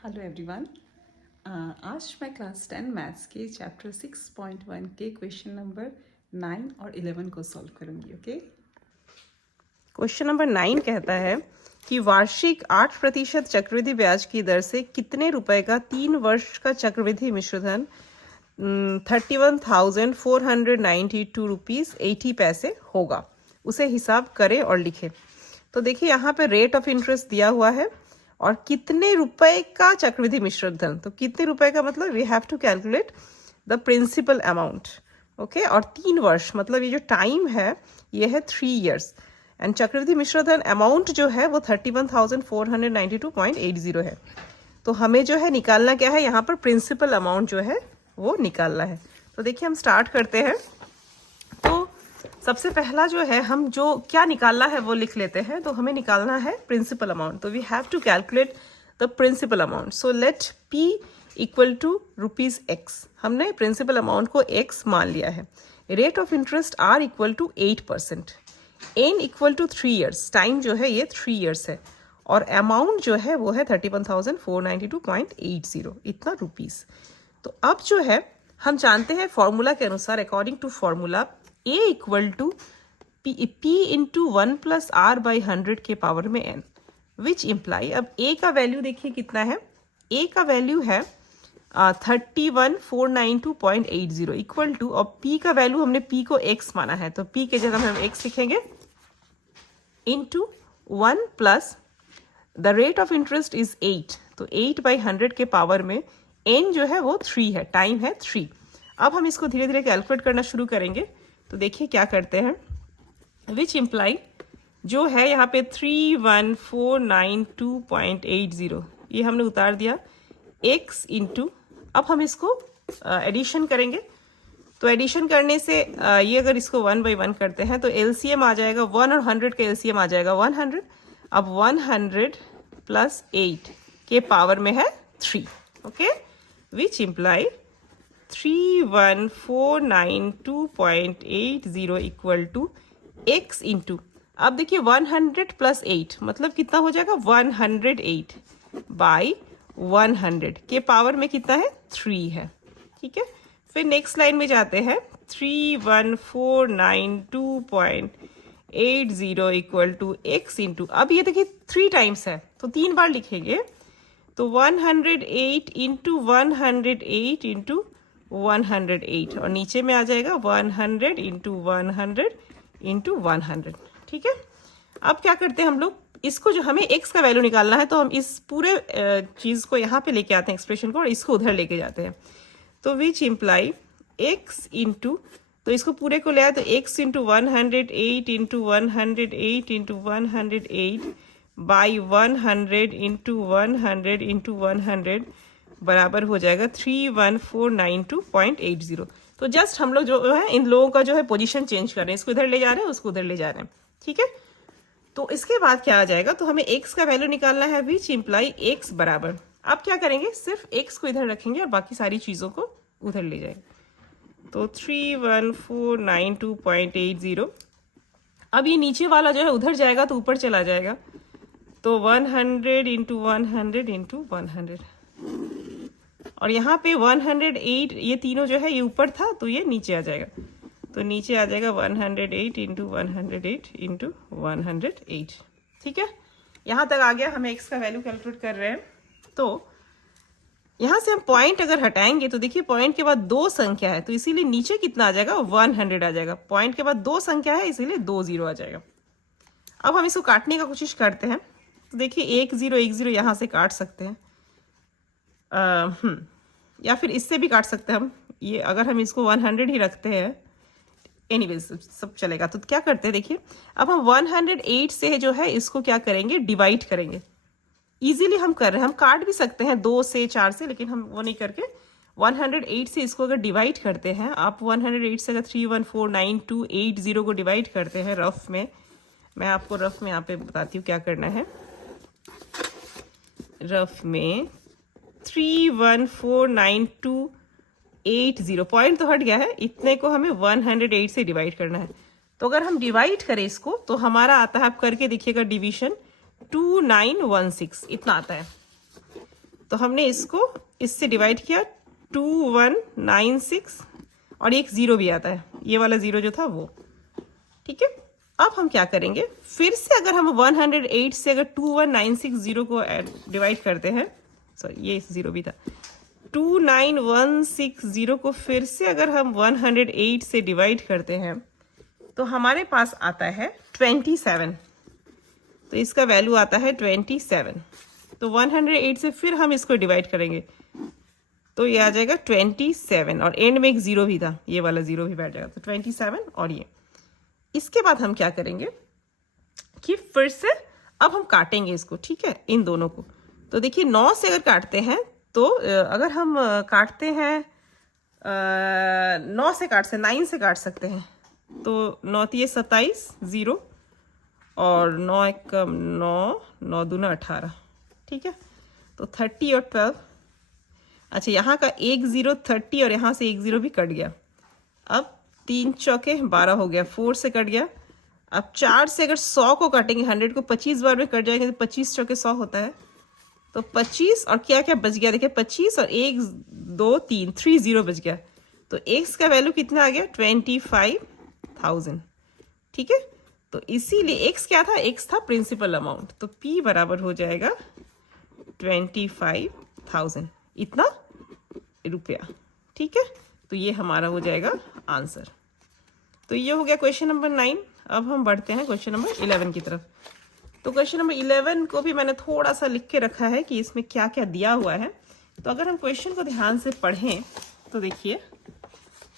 Hello everyone. आज मैं class 10 maths के चैप्टर 6.1 के क्वेश्चन नंबर 9 और 11 को सॉल्व करूंगी। ओके, क्वेश्चन नंबर 9 कहता है कि वार्षिक 8% चक्रवृद्धि ब्याज की दर से कितने रुपए का 3 वर्ष का चक्रवृद्धि मिश्रधन 31,492 रुपीज 80 पैसे होगा, उसे हिसाब करें और लिखें। तो देखिए यहाँ पे रेट ऑफ इंटरेस्ट दिया हुआ है और कितने रुपए का चक्रवृद्धि मिश्रधन, तो कितने रुपए का मतलब we have to calculate the principal amount. Okay, और 3 वर्ष मतलब ये जो टाइम है ये है 3 ईयर्स एंड चक्रवृद्धि मिश्रधन अमाउंट जो है वो 31,492.80 है। तो हमें जो है निकालना क्या है, यहाँ पर प्रिंसिपल अमाउंट जो है वो निकालना है। तो देखिए हम स्टार्ट करते हैं। तो सबसे पहला जो है हम जो क्या निकालना है वो लिख लेते हैं। तो हमें निकालना है प्रिंसिपल अमाउंट, तो we have to calculate the principal amount. So let P equal to rupees x, हमने प्रिंसिपल अमाउंट को x मान लिया है। Rate of interest R equal to 8%, n equal to 3 years, time जो है ये 3 ईयर्स है, और अमाउंट जो है वो है 31,492.80, इतना रुपीस। तो अब जो है हम जानते हैं फॉर्मूला के अनुसार, according to formula a equal to p into 1 plus R by 100 के पावर में n, विच इम्प्लाई, अब a का वैल्यू देखिए कितना है, a का वैल्यू है 31,492.80 इक्वल टू, और p का वैल्यू हमने p को x माना है तो p के जगह हम x लिखेंगे into 1 plus the rate of interest is 8, तो 8 बाई 100 के पावर में n जो है वो 3 है, टाइम है 3। अब हम इसको धीरे धीरे कैलकुलेट करना शुरू करेंगे। तो देखिए क्या करते हैं, विच इम्प्लाई जो है यहाँ पे 31,492.80 ये हमने उतार दिया x इंटू, अब हम इसको एडिशन करेंगे। तो एडिशन करने से ये अगर इसको 1 बाई 1 करते हैं तो एलसीएम आ जाएगा 1 और 100 का एलसीएम आ जाएगा 100। अब 100 प्लस 8 के पावर में है 3, okay, which imply 31,492.80 equal to x into, अब देखिए 100 प्लस 8 मतलब कितना हो जाएगा 108 बाई 100 के पावर में कितना है 3 है, ठीक है। फिर नेक्स्ट लाइन में जाते हैं 31,492.80 इक्वल टू x इंटू, अब ये देखिए 3 टाइम्स है तो 3 बार लिखेंगे, तो 108 इंटू 108 इंटू 108 और नीचे में आ जाएगा 100 इंटू 100 इंटू 100, ठीक है। अब क्या करते हैं हम लोग, इसको जो हमें x का वैल्यू निकालना है तो हम इस पूरे चीज को यहाँ पे लेके आते हैं एक्सप्रेशन को, और इसको उधर लेके जाते हैं। तो विच इम्प्लाई x इंटू, तो इसको पूरे को ले आए तो x into 108 into 108 into 108 by 100 into 100 into 100 बराबर हो जाएगा 31,492.80। तो जस्ट हम लोग जो है इन लोगों का जो है पोजीशन चेंज कर रहे हैं, इसको इधर ले जा रहे हैं उसको उधर ले जा रहे हैं, ठीक है। तो इसके बाद क्या आ जाएगा, तो हमें x का वैल्यू निकालना है, विच इम्प्लाई x बराबर, अब क्या करेंगे सिर्फ x को इधर रखेंगे और बाकी सारी चीज़ों को उधर ले जाएंगे। तो 31,492.80, अब ये नीचे वाला जो है उधर जाएगा तो ऊपर चला जाएगा, तो 100 इंटू 100 इंटू 100, और यहाँ पे 108 ये तीनों जो है ये ऊपर था तो ये नीचे आ जाएगा, तो नीचे आ जाएगा 108 इंटू 108 इंटू 108, ठीक है। यहाँ तक आ गया, हमें x का वैल्यू कैलकुलेट कर रहे हैं। तो यहाँ से हम पॉइंट अगर हटाएंगे तो देखिए पॉइंट के बाद 2 संख्या है तो इसीलिए नीचे कितना आ जाएगा 100 आ जाएगा, पॉइंट के बाद 2 संख्या है इसीलिए 2 0 आ जाएगा। अब हम इसको काटने का कोशिश करते हैं, तो देखिए 1 0 यहाँ से काट सकते हैं, या फिर इससे भी काट सकते हैं हम, ये अगर हम इसको 100 ही रखते हैं, एनीवेज सब चलेगा। तो क्या करते हैं देखिए, अब हम 108 से जो है इसको क्या करेंगे डिवाइड करेंगे, इजीली हम कर रहे हैं, हम काट भी सकते हैं 2 से 4 से, लेकिन हम वो नहीं करके 108 से इसको अगर डिवाइड करते हैं, आप 108 से अगर 31,492.80 को डिवाइड करते हैं रफ में, मैं आपको रफ में यहाँ पे बताती हूँ क्या करना है। रफ में 31,492.80 पॉइंट तो हट गया है, इतने को हमें 108 से डिवाइड करना है। तो अगर हम डिवाइड करें इसको तो हमारा आता है, आप करके देखिएगा डिवीजन 2916 इतना आता है। तो हमने इसको इससे डिवाइड किया 2196 और एक 0 भी आता है, ये वाला 0 जो था वो, ठीक है। अब हम क्या करेंगे, फिर से अगर हम 108 से अगर 21960 को डिवाइड करते हैं, सॉरी ये 0 भी था, 29160 को फिर से अगर हम 108 से डिवाइड करते हैं तो हमारे पास आता है 27। तो इसका वैल्यू आता है 27। तो 108 से फिर हम इसको डिवाइड करेंगे तो ये आ जाएगा 27 और एंड में एक 0 भी था, ये वाला 0 भी बैठ जाएगा, तो 27 और ये। इसके बाद हम क्या करेंगे कि फिर से अब हम काटेंगे इसको, ठीक है, इन दोनों को। तो देखिए 9 से अगर काटते हैं तो अगर हम काटते हैं 9 से काट से 9 से काट सकते हैं, तो 9 तिये 27, 0 और 9 एक 9, 9 दूना 18, ठीक है। तो 30 और 12, अच्छा यहाँ का एक 0 30 और यहाँ से एक 0 भी कट गया। अब 3 चौके 12 हो गया, 4 से कट गया। अब 4 से अगर 100 को काटेंगे, 100 को 25 बार में कट जाएंगे तो 25 चौके 100 होता है। तो 25 और क्या क्या बच गया, देखिए 25 और 1 2 3 3 0 बच गया। तो x का वैल्यू कितना आ गया, 25,000, ठीक है। तो इसीलिए x क्या था, x था प्रिंसिपल अमाउंट, तो p बराबर हो जाएगा 25,000, इतना रुपया, ठीक है। तो ये हमारा हो जाएगा आंसर। तो ये हो गया क्वेश्चन नंबर 9। अब हम बढ़ते हैं क्वेश्चन नंबर 11 की तरफ। तो क्वेश्चन नंबर 11 को भी मैंने थोड़ा सा लिख के रखा है कि इसमें क्या क्या दिया हुआ है। तो अगर हम क्वेश्चन को ध्यान से पढ़ें तो देखिए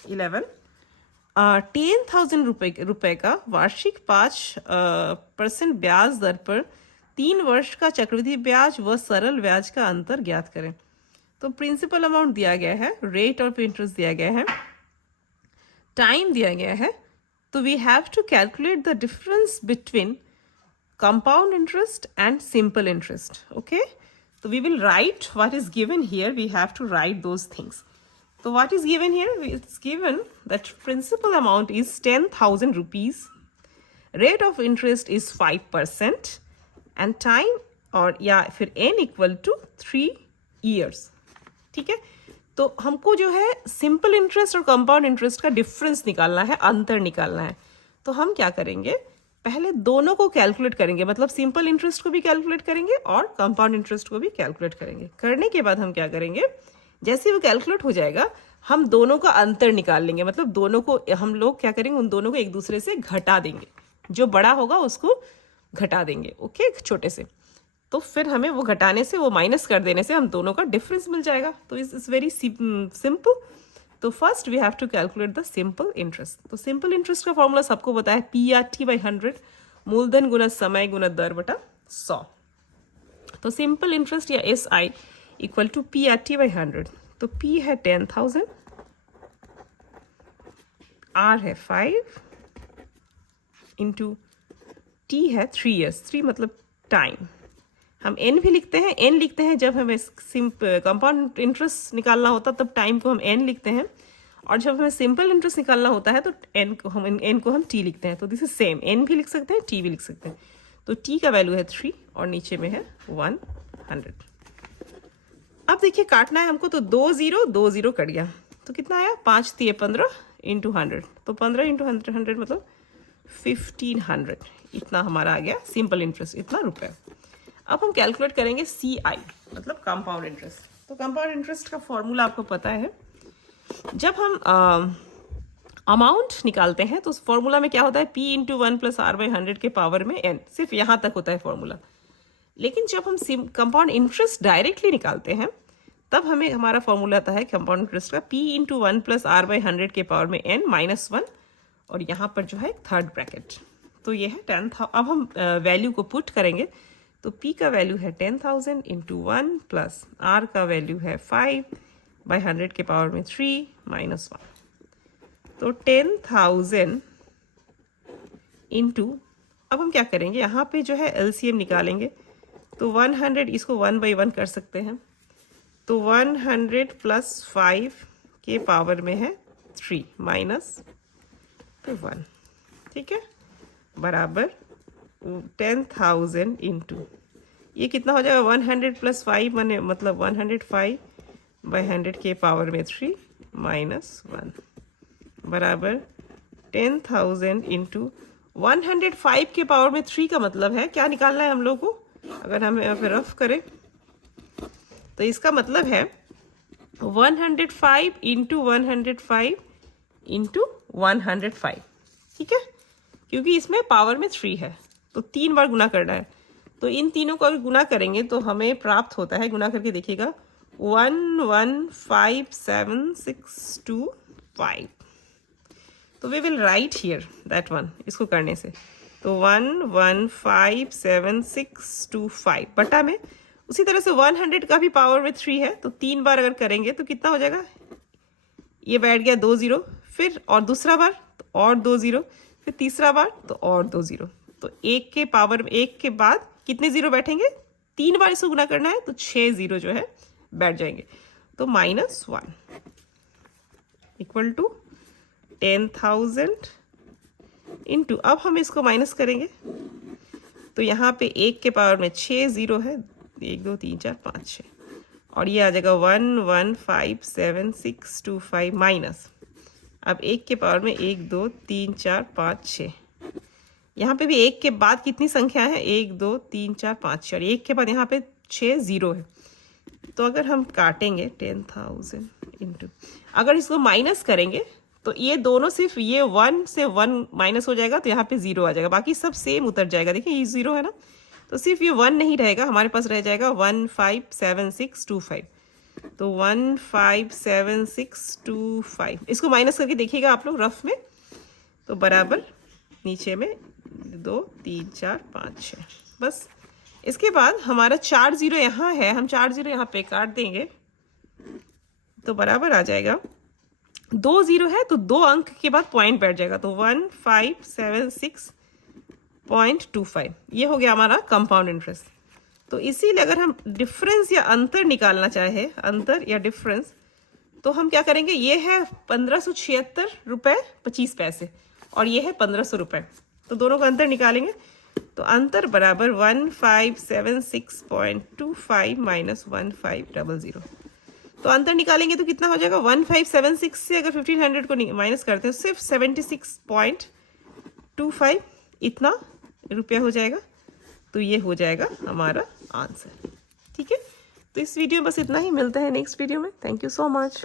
11, 10,000 रुपए का वार्षिक 5% ब्याज दर पर 3 वर्ष का चक्रवृद्धि ब्याज व सरल ब्याज का अंतर ज्ञात करें। तो प्रिंसिपल अमाउंट दिया गया है, रेट ऑफ इंटरेस्ट दिया गया है, टाइम दिया गया है। तो we have to calculate the difference between compound interest and simple interest. Okay, so we will write what is given here. We have to write those things. So what is given here, it's given that principal amount is 10,000 rupees, rate of interest is 5% and time और या फिर n equal to 3 years, ठीक है। तो हमको जो है simple interest और कंपाउंड इंटरेस्ट का डिफरेंस निकालना है, अंतर निकालना है। तो हम क्या करेंगे, पहले दोनों को कैलकुलेट करेंगे, मतलब सिंपल इंटरेस्ट को भी कैलकुलेट करेंगे और कंपाउंड इंटरेस्ट को भी कैलकुलेट करेंगे। करने के बाद हम क्या करेंगे, जैसे वो कैलकुलेट हो जाएगा हम दोनों का अंतर निकाल लेंगे, मतलब दोनों को हम लोग क्या करेंगे, उन दोनों को एक दूसरे से घटा देंगे, जो बड़ा होगा उसको घटा देंगे, ओके, छोटे से। तो फिर हमें वो घटाने से, वो माइनस कर देने से हम दोनों का डिफरेंस मिल जाएगा। तो इट्स वेरी सिंपल। तो first we have to calculate the simple interest. तो सिंपल इंटरेस्ट का फॉर्मूला सबको पता है, PRT/100, मूलधन गुना समय गुना दर बटा 100। तो सिंपल इंटरेस्ट या SI इक्वल टू PRT/100। तो P है 10,000, R है 5 इंटू T है 3 years, 3 मतलब टाइम। हम n भी लिखते हैं, n लिखते हैं जब हमें कंपाउंड इंटरेस्ट निकालना होता है तब टाइम को हम n लिखते हैं, और जब हमें सिंपल इंटरेस्ट निकालना होता है तो n को हम t लिखते हैं। तो दिस इज सेम, n भी लिख सकते हैं, t भी लिख सकते हैं। तो t का वैल्यू है 3 और नीचे में है 100। अब देखिए काटना है हमको, तो 2 0 कट गया, तो कितना आया, 5 तिये 15 इंटू 100। तो 15 इंटू 100 मतलब 1500, इतना हमारा आ गया सिंपल इंटरेस्ट, इतना रुपए। अब हम कैलकुलेट करेंगे CI मतलब कंपाउंड इंटरेस्ट। तो कंपाउंड इंटरेस्ट का फॉर्मूला आपको पता है, जब हम अमाउंट निकालते हैं तो फॉर्मूला में क्या होता है, P इंटू 1 प्लस R/100 के पावर में n, सिर्फ यहाँ तक होता है फॉर्मूला। लेकिन जब हम कंपाउंड इंटरेस्ट डायरेक्टली निकालते हैं तब हमें हमारा फॉर्मूला आता है कंपाउंड इंटरेस्ट का P इंटू 1 प्लस R/100 के पावर में n माइनस 1, और यहाँ पर जो है थर्ड ब्रैकेट। तो ये है 10,000। अब हम वैल्यू को पुट करेंगे, तो P का वैल्यू है 10,000 इंटू 1 प्लस R का वैल्यू है 5/100 के पावर में 3 माइनस 1। तो 10,000 इंटू, अब हम क्या करेंगे, यहाँ पे जो है LCM निकालेंगे। तो 100, इसको 1/1 कर सकते हैं। तो 100 प्लस 5 के पावर में है 3 माइनस 1, ठीक है, बराबर 10,000 इंटू ये कितना हो जाएगा 100 प्लस 5 मैंने मतलब 105 बाई 100 के पावर में 3 माइनस 1 बराबर 10,000 इंटू 105 के पावर में 3 का मतलब है क्या निकालना है हम लोग को? अगर हम यहाँ पे रफ करें तो इसका मतलब है 105 इंटू 105 इंटू 105, ठीक है, क्योंकि इसमें पावर में 3 है तो 3 बार गुना करना है। तो इन तीनों को अगर गुना करेंगे तो हमें प्राप्त होता है, गुना करके देखिएगा 115765। तो we will write here that one, इसको करने से तो 115765 बटा में उसी तरह से 100 का भी पावर में 3 है तो 3 बार अगर करेंगे तो कितना हो जाएगा, ये बैठ गया 2 0, फिर और दूसरा बार तो और 2 0, फिर तीसरा बार तो और 2 0। तो 1 के पावर 1 के बाद कितने 0 बैठेंगे, 3 बार इसको गुना करना है तो 6 0 जो है बैठ जाएंगे। तो -1 इक्वल टू 10,000 इंटू, अब हम इसको माइनस करेंगे तो यहाँ पे 1 के पावर में 6 0 है, 1 2 3 4 5 6, और ये आ जाएगा 115765 माइनस, अब 1 के पावर में 1 2 3 4 5 6, यहाँ पे भी 1 के बाद कितनी संख्या है 1 2 3 4 5 6, और 1 के बाद यहाँ पे 6 0 है। तो अगर हम काटेंगे 10,000 इंटू, अगर इसको माइनस करेंगे तो ये दोनों सिर्फ ये 1 से 1 माइनस हो जाएगा तो यहाँ पे 0 आ जाएगा, बाकी सब सेम उतर जाएगा। देखिए ये 0 है ना, तो सिर्फ ये 1 नहीं रहेगा, हमारे पास रह जाएगा 157625। तो 157625 इसको माइनस करके देखिएगा आप लोग रफ में, तो बराबर नीचे में 2 3 4 5 6, बस। इसके बाद हमारा 4 0 यहाँ है, हम 4 0 यहाँ पे काट देंगे तो बराबर आ जाएगा 2 0 है तो 2 अंक के बाद पॉइंट बैठ जाएगा तो 1576.25, ये हो गया हमारा कंपाउंड इंटरेस्ट। तो इसीलिए अगर हम डिफरेंस या अंतर निकालना चाहे, अंतर या डिफरेंस, तो हम क्या करेंगे, ये है 1576 रुपये 25 पैसे और ये है 1500 रुपये, तो दोनों का अंतर निकालेंगे तो अंतर बराबर 1576.25 माइनस 1500। तो अंतर निकालेंगे तो कितना हो जाएगा, 1576 से अगर 1500 को माइनस करते हैं सिर्फ 76.25 इतना रुपया हो जाएगा। तो ये हो जाएगा हमारा आंसर, ठीक है। तो इस वीडियो में बस इतना ही, मिलता है नेक्स्ट वीडियो में। Thank you so much.